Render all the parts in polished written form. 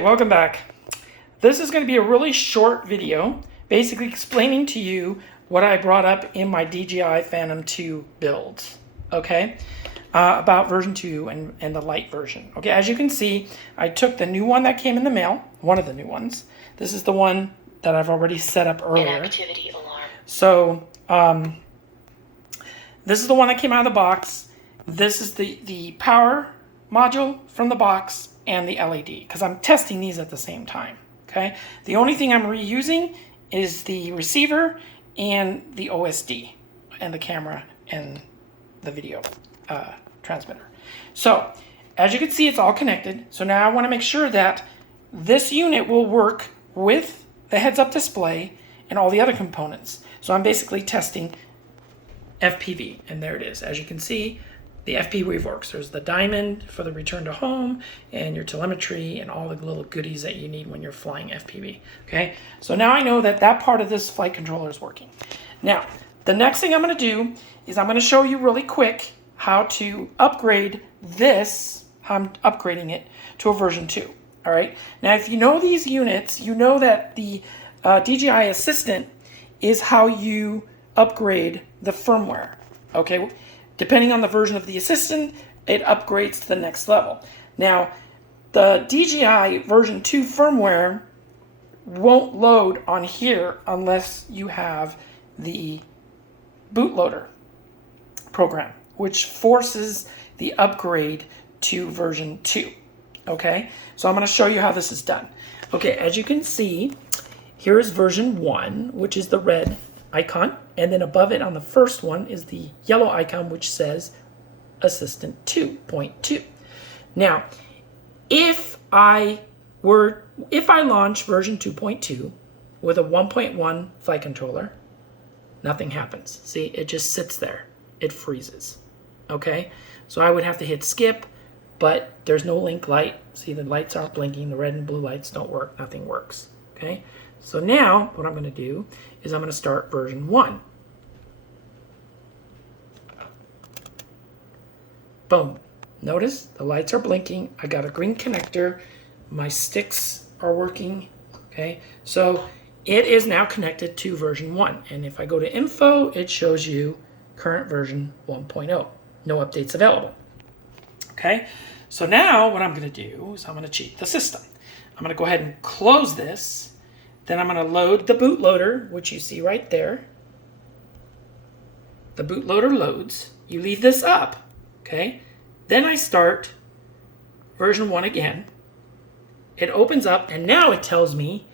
Okay, welcome back. This is going to be a really short video, basically explaining to you what I brought up in my DJI Phantom 2 builds, okay? About version 2 and the light version. Okay, as you can see, I took the new one that came in the mail, one of the new ones. This is the one that I've already set up earlier. Inactivity alarm. So, this is the one that came out of the box. This is the power module from the box and the LED, because I'm testing these at the same time, okay? The only thing I'm reusing is the receiver and the OSD and the camera and the video transmitter. So, as you can see, it's all connected. So now I want to make sure that this unit will work with the heads-up display and all the other components. So I'm basically testing FPV, and there it is. As you can see, the FPV works. There's the diamond for the return to home and your telemetry and all the little goodies that you need when you're flying FPV. Okay, so now I know that that part of this flight controller is working. Now, the next thing I'm going to do is I'm going to show you really quick how to upgrade this, how I'm upgrading it to a version 2. All right, now if you know these units, you know that the DJI Assistant is how you upgrade the firmware. Okay, depending on the version of the Assistant, it upgrades to the next level. Now, the DJI version 2 firmware won't load on here unless you have the bootloader program, which forces the upgrade to version 2. Okay, so I'm going to show you how this is done. Okay, as you can see, here is version 1, which is the red icon, and then above it on the first one is the yellow icon which says Assistant 2.2. Now, if I launch version 2.2 with a 1.1 flight controller, nothing happens. See, it just sits there. It freezes. Okay, so I would have to hit skip, but there's no link light. See, the lights aren't blinking. The red and blue lights don't work. Nothing works. Okay, so now what I'm going to do is I'm going to start version 1. Boom. Notice the lights are blinking. I got a green connector. My sticks are working. Okay, so it is now connected to version 1. And if I go to info, it shows you current version 1.0. No updates available. Okay, so now what I'm going to do is I'm going to cheat the system. I'm going to go ahead and close this. Then I'm going to load the bootloader, which you see right there. The bootloader loads. You leave this up, okay? Then I start version 1 again. It opens up, and now it tells me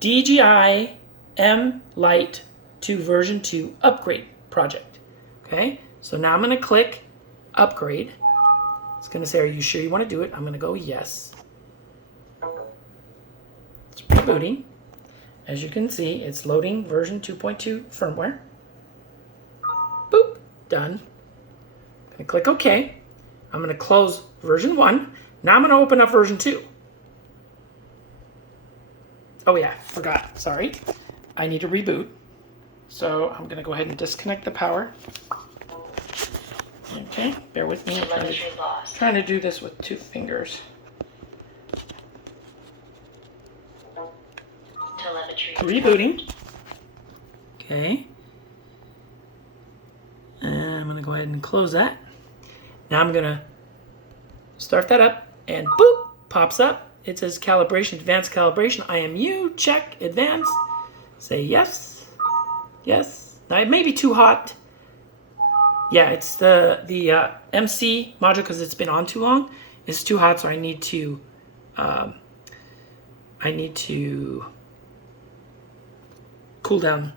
DJI M Lite to version 2 upgrade project, okay? So now I'm going to click upgrade. It's going to say, are you sure you want to do it? I'm going to go yes. It's rebooting. As you can see, it's loading version 2.2 firmware. Boop, done. I'm going to click OK. I'm going to close version 1. Now I'm going to open up version 2. Oh yeah, forgot, sorry. I need to reboot. So I'm going to go ahead and disconnect the power. Okay, bear with me. I'm trying to do this with 2 fingers. Telemetry. Rebooting. Okay. And I'm going to go ahead and close that. Now I'm going to start that up, and boop, pops up. It says calibration, advanced calibration, IMU, check, advanced. Say yes, yes. Now it may be too hot. Yeah, it's the MC module, because it's been on too long. It's too hot, so I need to cool down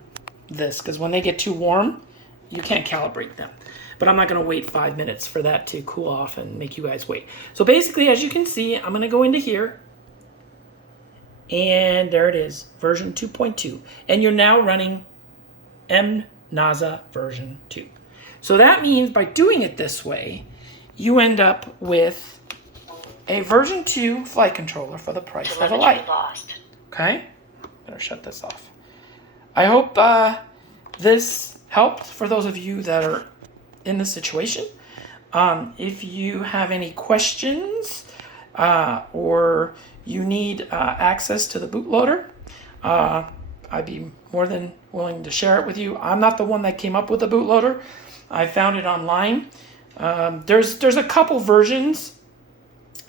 this, because when they get too warm, you can't calibrate them. But I'm not going to wait 5 minutes for that to cool off and make you guys wait. So basically, as you can see, I'm going to go into here, and there it is, version 2.2, and you're now running MNASA version 2. So that means by doing it this way, you end up with a version 2 flight controller for the price of a light. Okay? I'm going to shut this off. I hope this helped for those of you that are in this situation. If you have any questions, or you need access to the bootloader, I'd be more than willing to share it with you. I'm not the one that came up with the bootloader. I found it online. There's a couple versions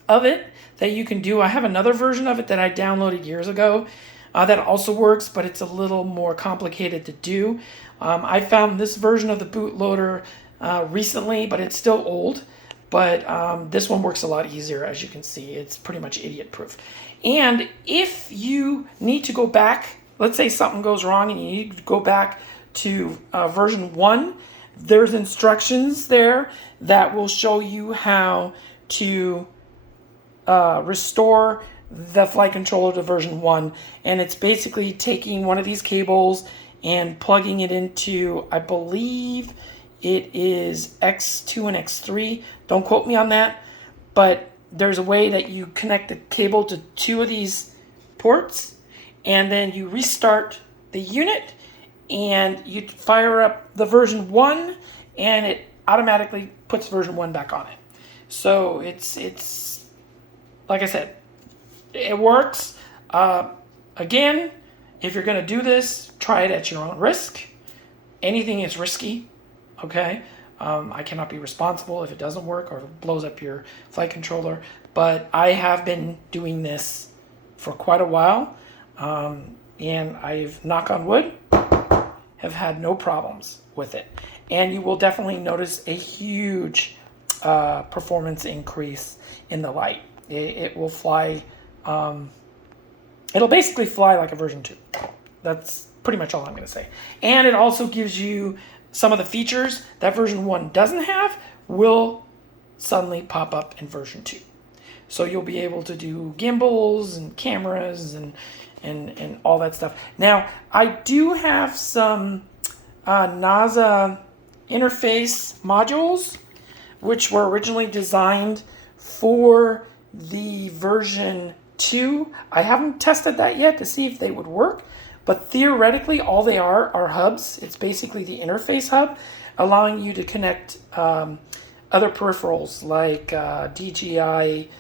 of it that you can do. I have another version of it that I downloaded years ago that also works, but it's a little more complicated to do. I found this version of the bootloader recently, but it's still old. But this one works a lot easier, as you can see. It's pretty much idiot proof. And if you need to go back, let's say something goes wrong and you need to go back to version 1, there's instructions there that will show you how to restore the flight controller to version 1. And it's basically taking one of these cables and plugging it into, I believe it is X2 and X3. Don't quote me on that, but there's a way that you connect the cable to 2 of these ports, and then you restart the unit and you fire up the version 1 and it automatically puts version 1 back on it. So it's like I said, it works. Again, if you're going to do this, try it at your own risk. Anything is risky, okay? I cannot be responsible if it doesn't work or blows up your flight controller, but I have been doing this for quite a while, and I've, knock on wood, have had no problems with it. And you will definitely notice a huge performance increase in the light. It will fly, it'll basically fly like a version 2. That's pretty much all I'm going to say. And it also gives you some of the features that version 1 doesn't have will suddenly pop up in version 2. So you'll be able to do gimbals and cameras and all that stuff. Now, I do have some NASA interface modules, which were originally designed for the version 2. I haven't tested that yet to see if they would work, but theoretically all they are hubs. It's basically the interface hub, allowing you to connect other peripherals like DJI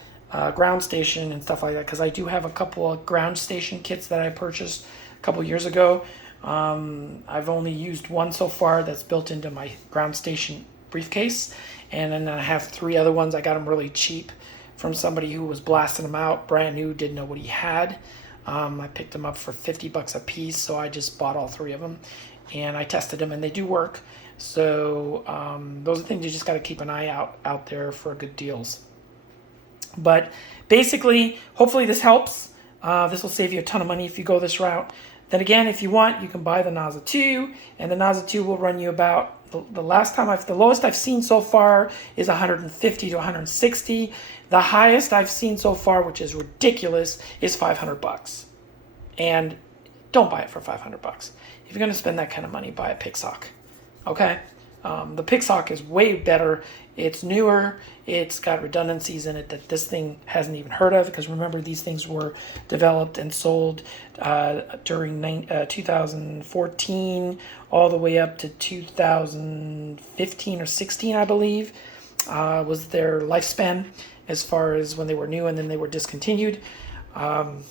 ground station and stuff like that, because I do have a couple of ground station kits that I purchased a couple years ago. I've only used one so far that's built into my ground station briefcase, and then I have 3 other ones. I got them really cheap from somebody who was blasting them out brand new, didn't know what he had. I picked them up for $50 a piece, so I just bought all 3 of them and I tested them and they do work. So those are things you just got to keep an eye out there for good deals. But basically, hopefully this helps. This will save you a ton of money if you go this route. Then again, if you want, you can buy the NASA 2, and the NASA 2 will run you about, the lowest I've seen so far is 150 to 160. The highest I've seen so far, which is ridiculous, is $500. And don't buy it for $500. If you're going to spend that kind of money, buy a Pixhawk. Okay? The Pixhawk is way better. It's newer. It's got redundancies in it that this thing hasn't even heard of, because remember, these things were developed and sold during 2014 all the way up to 2015 or 16, I believe, was their lifespan as far as when they were new, and then they were discontinued. Kind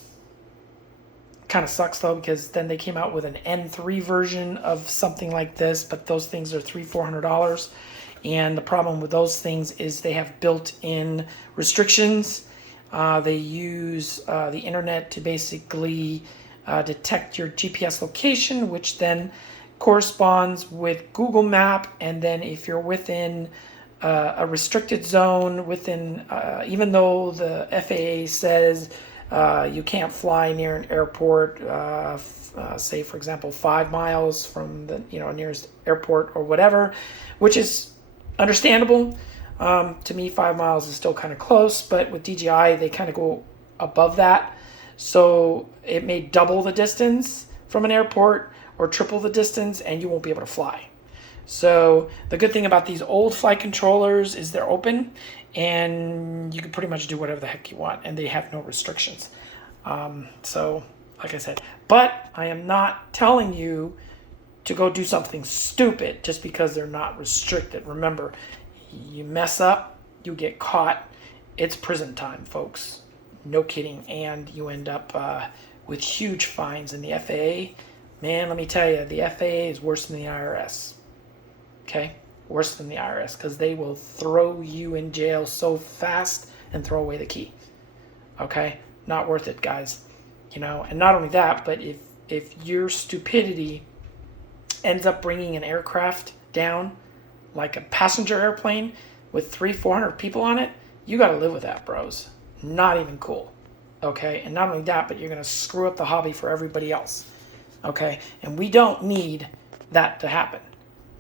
of sucks though, because then they came out with an N3 version of something like this, but those things are $300-400. And the problem with those things is they have built-in restrictions. They use the internet to basically detect your GPS location, which then corresponds with Google Map. And then if you're within a restricted zone, within even though the FAA says you can't fly near an airport, say for example 5 miles from the nearest airport or whatever, which is understandable. To me, 5 miles is still kind of close, but with DJI, they kind of go above that. So it may double the distance from an airport or triple the distance, and you won't be able to fly. So the good thing about these old flight controllers is they're open, and you can pretty much do whatever the heck you want, and they have no restrictions. So like I said, but I am not telling you to go do something stupid just because they're not restricted. Remember, you mess up, you get caught, it's prison time, folks. No kidding. And you end up with huge fines. And the FAA, man, let me tell you, the FAA is worse than the IRS. Okay? Worse than the IRS, because they will throw you in jail so fast and throw away the key. Okay? Not worth it, guys. You know, and not only that, but if your stupidity ends up bringing an aircraft down, like a passenger airplane with 300-400 people on it, you got to live with that, bros. Not even cool. Okay? And not only that, but you're going to screw up the hobby for everybody else. Okay? And we don't need that to happen.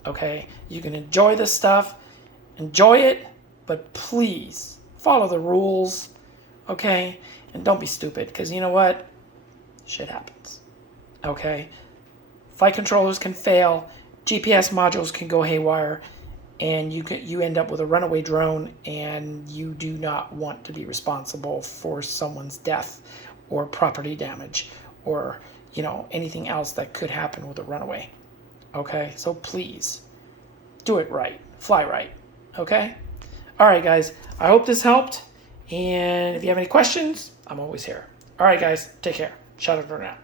Okay? You can enjoy this stuff, enjoy it, but please follow the rules. Okay? And don't be stupid, because you know what? Shit happens. Okay? Flight controllers can fail, GPS modules can go haywire, and you end up with a runaway drone, and you do not want to be responsible for someone's death or property damage or, you know, anything else that could happen with a runaway. Okay? So please do it right. Fly right. Okay? All right, guys. I hope this helped. And if you have any questions, I'm always here. All right, guys. Take care. Shout out for now.